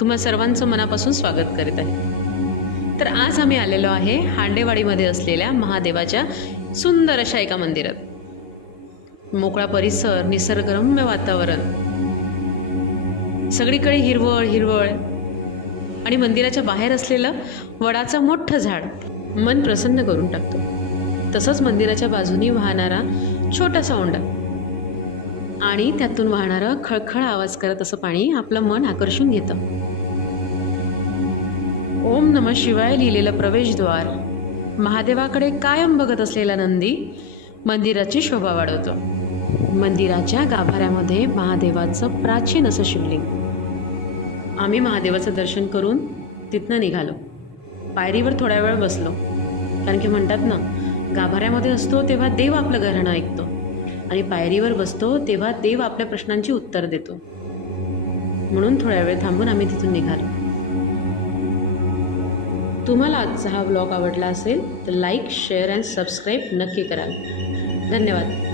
तुम्हा सर्वांचं मनापासून स्वागत करीत आहे। तर आज आम्ही आलेलो आहे हांडेवाडीमध्ये असलेल्या महादेवाच्या सुंदर अशा एका मंदिरात। मोकळा परिसर, निसर्गरम्य वातावरण, सगळीकडे हिरवळ हिरवळ आणि मंदिराच्या बाहेर असलेलं वडाचं मोठं झाड मन प्रसन्न करून टाकतं। तसंच मंदिराच्या बाजूनी वाहणारा छोटासा ओंडा आणि त्यातून वाहणारा खळखळ आवाज करत असं पाणी आपलं मन आकर्षून घेतं। ओम नमः शिवाय लिहिलेलं प्रवेशद्वार, महादेवाकडे कायम बघत असलेला नंदी मंदिराची शोभा वाढवतो। मंदिराच्या गाभाऱ्यामध्ये महादेवाचं प्राचीन असं शिवलिंग। आम्ही महादेवाचं दर्शन करून तिथनं निघालो। पायरीवर थोड्या वेळ बसलो, कारण की म्हणतात ना, गाभाऱ्यामध्ये असतो तेव्हा देव आपलं घराणं ऐकतो आणि पायरीवर बसतो तेव्हा देव आपल्या प्रश्नांची उत्तर देतो। म्हणून थोड्या वेळ थांबून आम्ही तिथून निघालो। तुम्हाला आजचा हा व्लॉग आवडला असेल तर लाईक, शेअर अँड सबस्क्राईब नक्की कराल। धन्यवाद।